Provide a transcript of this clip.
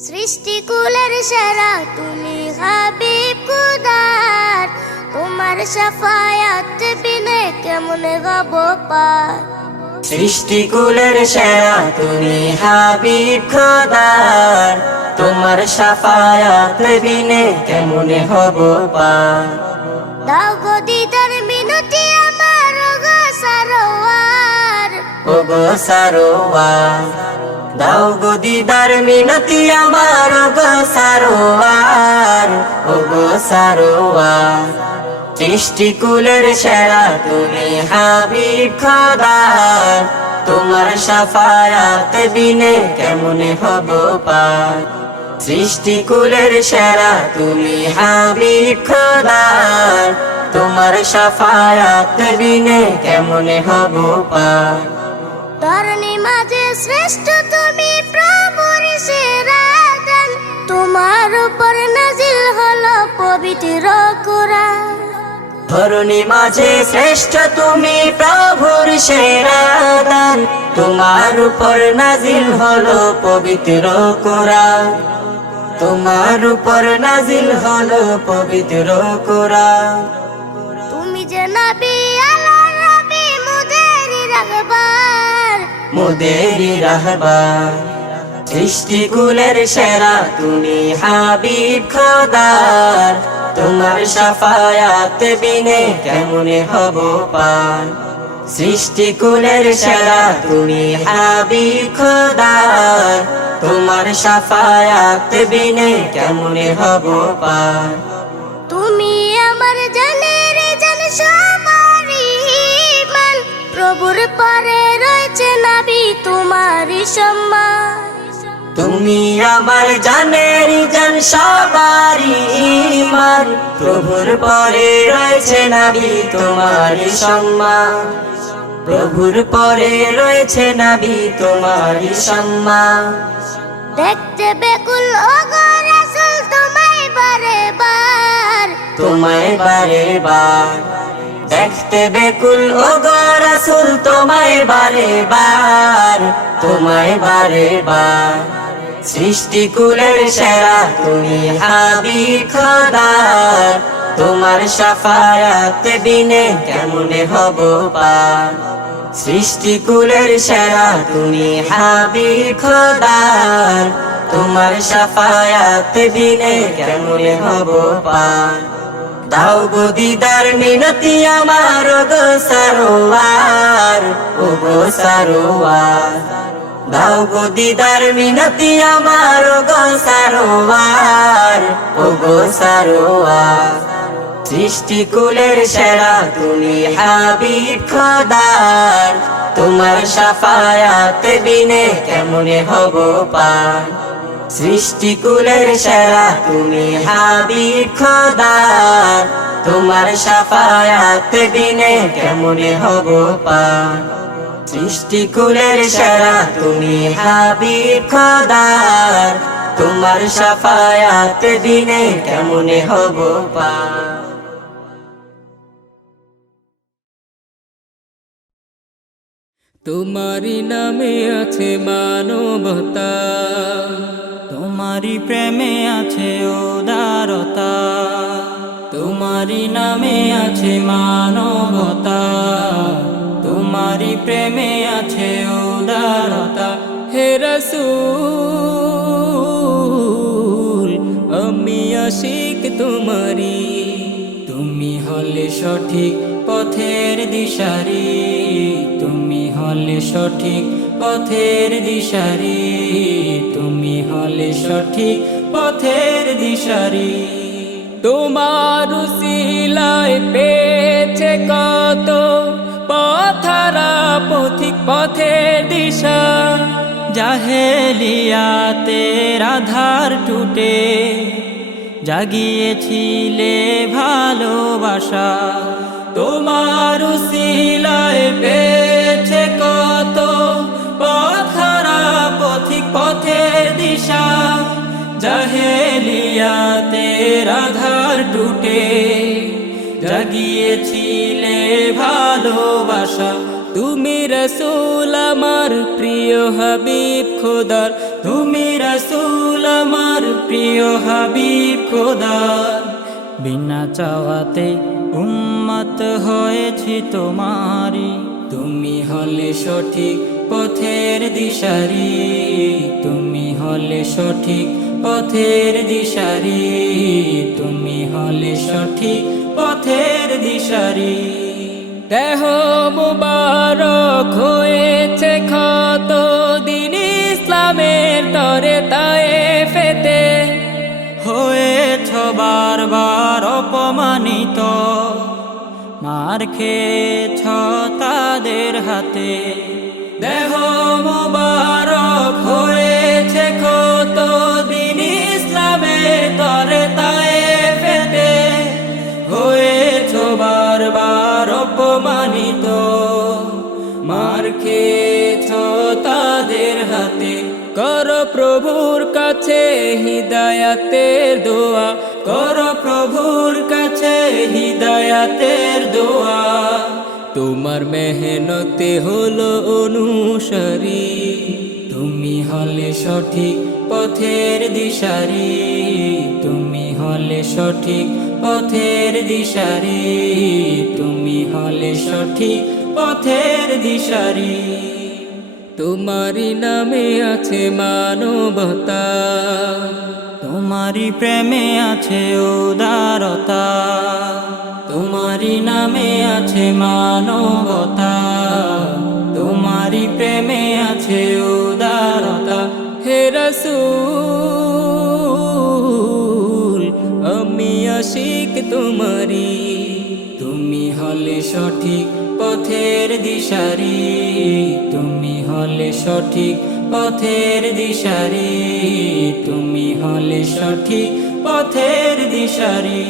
সৃষ্টিকুলের সেরা তুমি হাবিব খুদার, তোমার শাফায়াত বিনে কেমনে গাব পার। সৃষ্টিকুলের সেরা তুমি হাবিব খোদার, তোমার শাফায়াত বিনে কেমনে হব পার। দাও গো দিদার মিনতি আমার গো সারোয়ার, ও গো সারোয়ার, দাও গো দিদার মিনতি আমার গো সারোয়ার, ও গো সারোয়ার। সৃষ্টিকুলের সেরা তুমি হাবিব খোদার, তোমার শাফায়াত বিনে কেমনে হব পার। সৃষ্টিকুলের সেরা তুমি হাবিব খোদার, তোমার শাফায়াত বিনে কেমনে হব পার। ধরণী মাঝে শ্রেষ্ঠ তুমি প্রভুর সেরা দান, তোমার উপর নাজিল হলো পবিত্র কোরআন। ধরণী মাঝে শ্রেষ্ঠ তুমি প্রভুর সেরা দান, তোমার উপর নাজিল হলো পবিত্র কোরআন। তোমার উপর নাজিল হলো পবিত্র কোরআন। তুমি যে নবী আল্লাহর নবী মুদেরি রাহবার, মুদেরি রাহবার। সৃষ্টিকুলের সেরা তুমি হাবিব খোদার, তোমার শাফায়াত বিনে কেমনে হব পার। সৃষ্টিকুলের সেরা তুমি হাবিব খোদার, তোমার শাফায়াত বিনে কেমনে হব পার। তুমি আমার জানের জান সবারই ঈমান, প্রভুর পরে রয়েছে নবী তোমারই সম্মান। তুমি আমার জানের জান সবারই ঈমান, প্রভুর পরে রয়েছে নবী তোমারই সম্মান। প্রভুর পরে রয়েছে নবী তোমারই সম্মান। দেখতে বেকুল ওগো রাসূল তোমায় বারে বার, তোমায় বারে বার। দেখতে বেকুল ওগো রাসূল তোমায় বারে বার, তোমায় বারে বার। সৃষ্টিকুলের সেরা তুমি হাবিব খোদার, তোমার শাফায়াত বিনে কেমনে হব পার। সৃষ্টিকুলের সেরা তুমি হাবিব খোদার, তোমার শাফায়াত বিনে কেমনে হব পার। দাও গো দিদার মিনতি আমার গো সারোয়ার, ও গো সারোয়ার। দাও গো দিদার মিনতি আমার গো সারোয়ার, ও গো সারোয়ার। সৃষ্টিকুলের সেরা তুমি হাবিব খোদার, তোমার শাফায়াত বিনে কেমনে হব পার। সৃষ্টিকুলের সেরা তুমি হাবিব খোদার, তোমার শাফায়াত বিনে কেমনে হব পার। সৃষ্টিকুলের সেরা তুমি হাবিব খোদার, তোমার শাফায়াত বিনে কেমনে হব পার। তোমারি নামে আছে মানবতা, তোমারি প্রেমে আছে উদারতা। তোমারি নামে আছে মানবতা, তোমারি প্রেমে আছে উদারতা। হে রাসূল আমি আশিক তোমারি, তুমি হলে সঠিক পথের দিশারি। তুমি হলে সঠিক পথের দিশারি, তুমি হলে সঠিক পথের দিশারি। তোমার উসিলায় পেয়েছে কত পথহারা পথিক পথের দিশা। জাহেলিয়াতের আধার টুটে জাগিয়েছিলে ভালোবাসা। তোমার উসিলায় পেয়েছে কত পথহারা পথিক পথের দিশা। জাহেলিয়াতের আধার টুটে জাগিয়েছিলে ভালোবাসা। তুমি রসূল আমার প্রিয় হাবিব খোদার, তুমি রসূল আমার প্রিয় হাবিব খোদার। বিনা চাওয়াতে উম্মত হয়েছি তোমারি, তুমি হলে সঠিক পথের দিশারি, তুমি হলে সঠিক পথের দিশারি, তুমি হলে সঠিক পথের দিশারি। দেহ মুবারক হয়েছে ক্ষত দিন ইসলামের তরে তায়েফেতে, হয়েছ বারবার অপমানিত, মার খেয়েছ তাদের হাতে। দেহ মুবারক হয়েছে ক্ষত দিন ইসলামের তরে তায়েফেতে, হয়েছ বারবার অপমানিত, মার খেয়েছ তাদের হাতে। কর প্রভুর কাছে হিদায়াতের দোয়া, কর প্রভুর কাছে হিদায়াতের দোয়া। তোমার মেহনতে হলো অনুসারী, তুমি হলে সঠিক পথের দিশারি, তুমি হলে সঠিক পথের দিশারি, তুমি হলে সঠিক পথের দিশারি। তোমারি নামে আছে মানবতা, তোমারি প্রেমে আছে উদারতা, তোমারি নামে আছে মানবতা, তোমারি প্রেমে আছে উদারতা। হে রাসূল আমি আশিক তোমারি, তুমি হলে সঠিক পথের দিশারি, তুমি হলে সঠিক পথের দিশারি, তুমি হলে সঠিক পথের দিশারি।